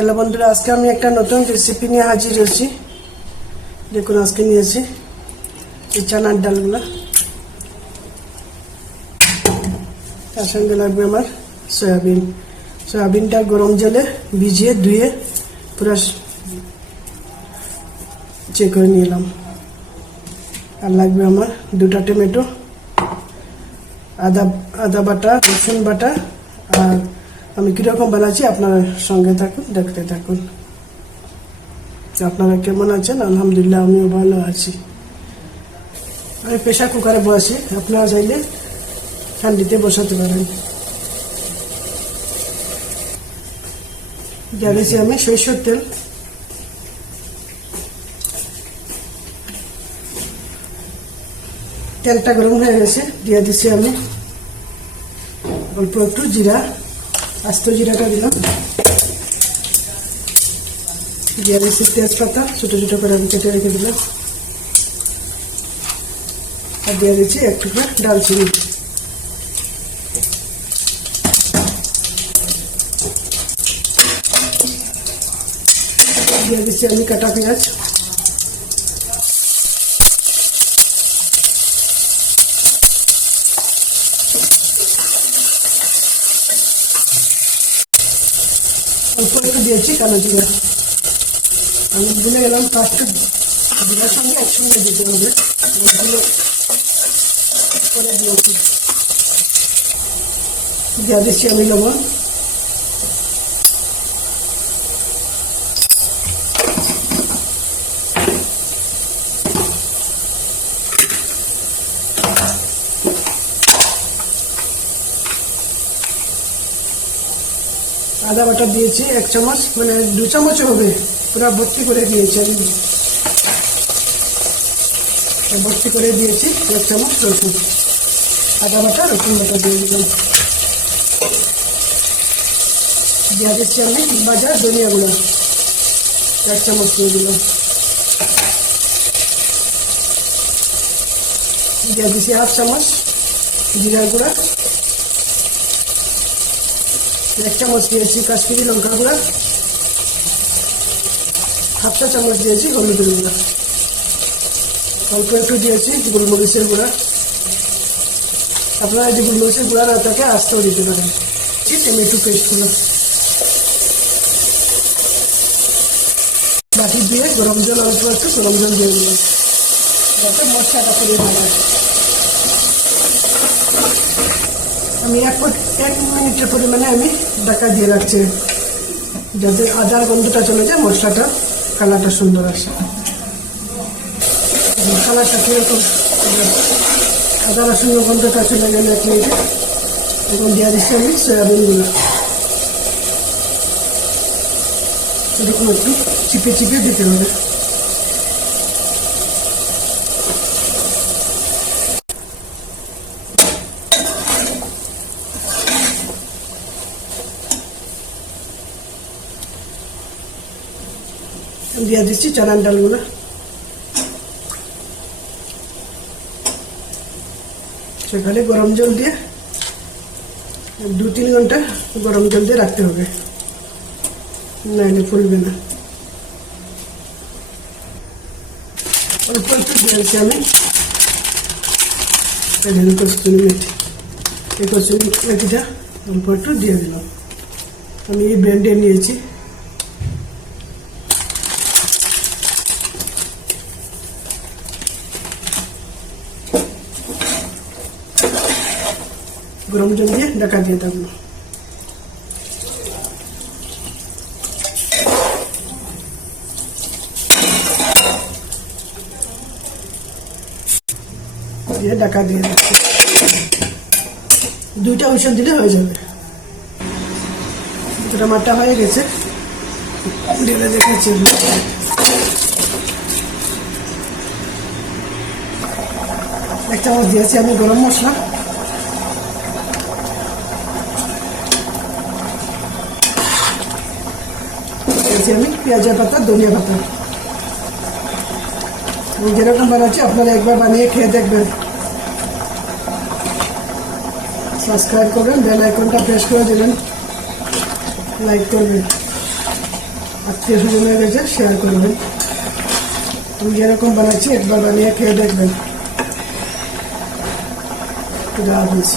Hello বন্ধুরা, আজকে আমি একটা নতুন রেসিপি নিয়ে হাজির হয়েছি। দেখুন, আজকে নিয়েছি এই চানার ডালগুলো, তার সঙ্গে লাগবে আমার সয়াবিনটা গরম জলে ভিজিয়ে ধুয়ে পুরো চেক করে নিলাম। আর লাগবে আমার 2টা টমেটো, আদা বাটা, রসুন বাটা। আর আমি কীরকম বানাচ্ছি আপনারা সঙ্গে থাকুন, দেখতে থাকুন। আপনারা কেমন আছেন? আলহামদুলিল্লাহ, আমিও ভালো আছি। আমি প্রেসার কুকারে বসি, আপনারা চাইলে ঠান্ডিতে বসাতে পারেন। জ্বালিয়েছি আমি সরিষার তেল। তেলটা গরম হয়ে গেছে, দিয়ে দিচ্ছি আমি অল্প একটু জিরা, আস্ত জিরাটা দিলাম। দিয়ে দিচ্ছি তেজপাতা, ছোটো ছোটো করে আমি কেটে রেখে দিলাম। আর দিয়ে দিচ্ছি একটু করে ডালচিনি। দিয়ে দিচ্ছি আমি কাটা পেঁয়াজ। অল্প একটু দিয়েছি কালো জিরা। আমি ভুলে গেলাম, ফার্স্টে জিরার সঙ্গে একসঙ্গে দিতে হবে, ওইগুলো করে দিয়েছি। দিয়ে দিচ্ছি আমি লবণ। আদা বাটা দিয়েছি 1 চামচ, মানে 2 চামচ হবে, পুরো ভর্তি করে দিয়েছি আমি। ভর্তি করে দিয়েছি 1 চামচ রসুন, আদা বাটা, রসুন বাটা দিয়ে দিলাম। দিয়ে দিচ্ছি আমি ভাজা ধনিয়া গুঁড়া 1 চামচ দিয়ে দিলাম। দিয়ে দিচ্ছি 1/2 চামচ জিরার গুঁড়া, 1 চামচ দিয়েছি কাশ্মীরি লঙ্কার গুঁড়া, 1/2 চামচ দিয়েছি হলুদের গুঁড়া, অল্প একটু দিয়েছি গোলমরিচের গুঁড়া। আপনারা যদি গোলমরিচের গুঁড়া না থাকে আস্তেও দিতে পারেন। টমেটো পেস্টগুলো বাটি দিয়ে গরম জল, অল্প একটু গরম জল দিয়ে দিলাম যাতে মশলাটা করে ভালো। আমি 1 মিনিটের পরিমাণে আমি ঢাকা দিয়ে রাখছি, যাতে আদার গন্ধটা চলে যায়, মশলাটা কালারটা সুন্দর আসে। কালারটা কীরকম, আদা রসুনের গন্ধটা চলে গেলে 1 মিনিটে। এখন দিয়ে দিচ্ছি আমি সয়াবিনগুলো, এরকম একটু চিপে চিপে দিতে হবে। দিয়ে দিচ্ছি চানার ডালগুলো। সেখানে গরম জল দিয়ে 2-3 ঘন্টা গরম জল দিয়ে রাখতে হবে, নাইলে ফুলবে না। অল্প একটু দিয়েছি আমি কস্তুরি মেথি, এই কস্তুরি মেথিটা অল্প একটু দিয়ে দিলাম। আমি এই ব্র্যান্ডে নিয়েছি। গরম জল দিয়ে ঢাকা দিয়ে থাকবো। দিয়ে ঢাকা দিয়ে দিচ্ছি, 2টা হুইসেল দিলে হয়ে যাবে। টমাটা হয়ে গেছে, ঢেলে দেখেছি। 1 চামচ দিয়েছি আমি গরম মশলা, দিয়েছি আমি পেঁয়াজের পাতা, ধনিয়া পাতা। আমি যেরকম বানাচ্ছি আপনারা একবার বানিয়ে খেয়ে দেখবেন। সাবস্ক্রাইব করবেন, বেল আইকনটা প্রেস করে দেবেন, লাইক করবেন। আত্মীয় স্বজনের কাছে শেয়ার করবেন। আমি যেরকম বানাচ্ছি একবার বানিয়ে খেয়ে দেখবেন। খুদা হাফেজ।